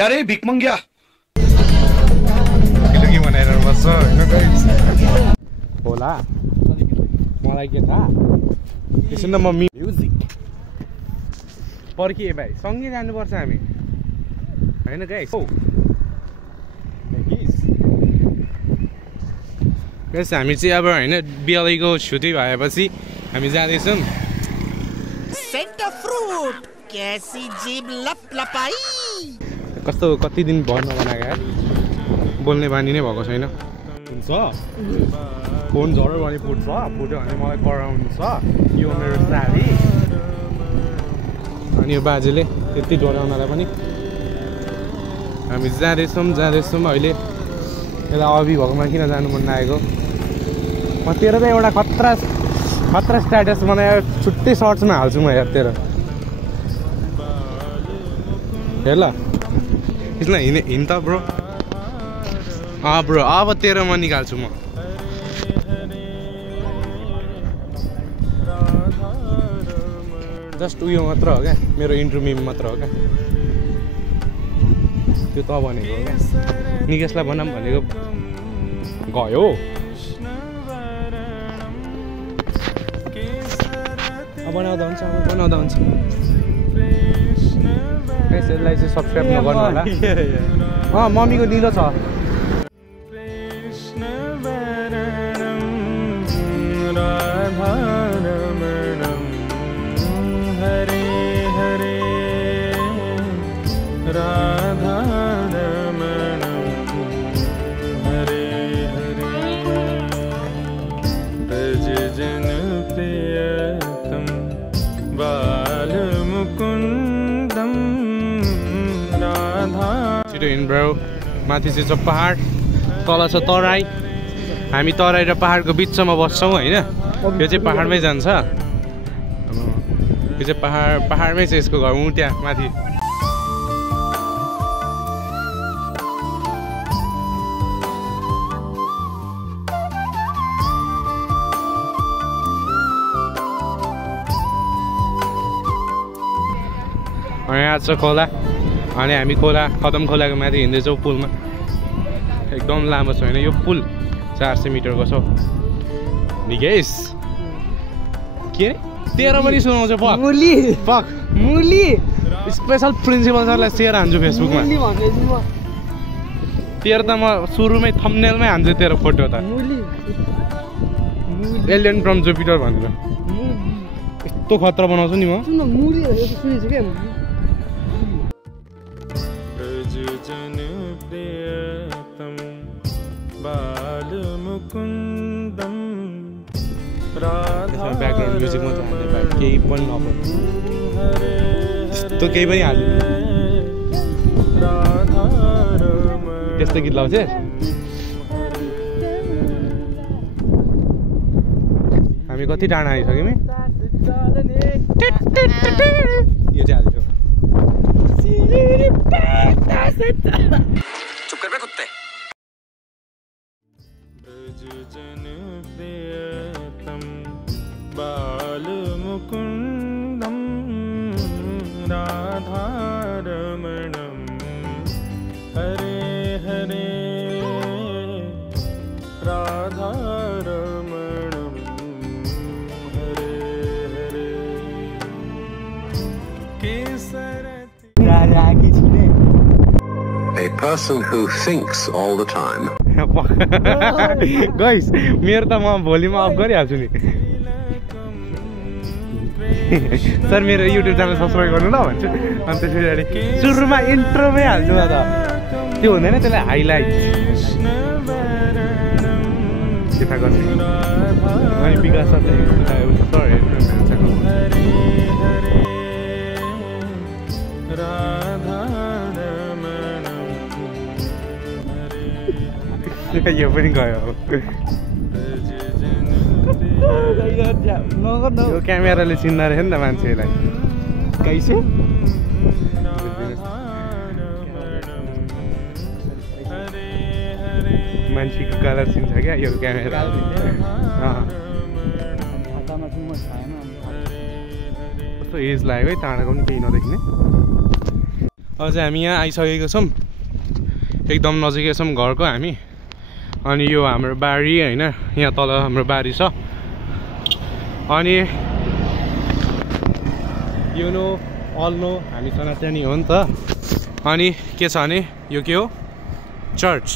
क्या रे भिकमंग्या के भनेर बस्छ हैन गाइस होला मलाई के थाहा त्यसैले म म्युजिक पर्खिए भाइ सँगै जानुपर्छ हामी हैन गाइस गाइस हामी चाहिँ अब हैन बिहालीको छुट्टी भएपछि हामी जाँदैछौँ सेन्टर फ्रुट कैसी जीभ लपलपाई कस्तो कति दिन भर नबनाएको यार बोल्ने बानी नै भएको छैन हुन्छ फोन झऱ्यो भने फुट्यो भने मलाई कराउनु छ यो मेरो साथी अनि यो बाजेले त्यति डराउनलाई पनि हामी जाँदैछौँ अहिले यसलाई अभिभावकमा किन जानु मन लागेको म तेरो त एउटा खतरा स्ट्याटस बनाएर छुट्टै सर्ट्समा हाल्छु म यार तेरो हेर ल यसमा हिँड त ब्रो ब्रो अब तेरो म निकाल्छु म जस्ट उयो मात्र हो क्या मेरो इन्ट्रो मिम मात्र हो क्या त्यो त भनेको हो क्या निकेशलाई बनाऊँ भनेको गयो बनाउँदा हुन्छ यसलाई चाहिँ सब्सक्राइब नगर्नु होला मम्मीको निलो छ ब्रो माथि चाहिँ छ पहाड तल छ तराई हामी तराई र पहाडको बिचमा बस्छौँ होइन यो चाहिँ पहाडमै जान्छ यो चाहिँ पहाडमै छ यसको घर ऊ त्यहाँ माथि यहाँ छ खोला अनि हामी कदम खोलाको माथि हिँड्दैछौँ पुलमा एकदम लामो छ होइन यो पुल 400 मिटरको छ निकेश के अरे तेरो पनि सुनाउँछ पक मुली स्पेसल प्रिन्सिपल सरलाई सेयर हान्छु फेसबुकमा तेरो त म सुरुमै थम्बनेलमै हान्छु तेरो फोटो त एलियन फ्रम जुपिटर भनेर यस्तो खतरा बनाउँछु नि म ब्याकग्राउन्ड म्युजिक मात्र हाल्ने भाइ केही पनि नपर्छ त्यस्तो केही पनि हाल्दैन त्यस्तो गीत लाउँछ हामी कति टाढा आइसक्यौँ यो चाहिँ हाल्छौँ चुप कर बे कुत्ते बाल Mukundan राधारमणम Hare Hare राधारमणम Hare Hare केसरती A person who thinks all the time. Guys मेरो त म भोलिमा अफ गरिहाल्छु नि सर मेरो युट्युब च्यानल सब्सक्राइब गर्नु ल भन्छु अनि त्यसपछि सुरुमा इन्ट्रोमै हाल्छु म त त्यो हुँदैन त्यसलाई हाइलाइट के थाहा गर्ने अनि विकास सर यो पनि गयो यो क्यामेराले चिन्दा रहेछ नि त मान्छेलाई कैसे मान्छेको कलर चिन्छ क्या यो क्यामेरा कस्तो एज लाग्यो है टाढाको पनि केही नदेखिने अब चाहिँ हामी यहाँ आइसकेको छौँ एकदम नजिकै छौँ घरको हामी अनि यो हाम्रो बारी हैन यहाँ तल हाम्रो बारी छ अनि यु नो अल नो हामीसँग त्यहाँ नि हो नि त अनि के छ भने यो के हो चर्च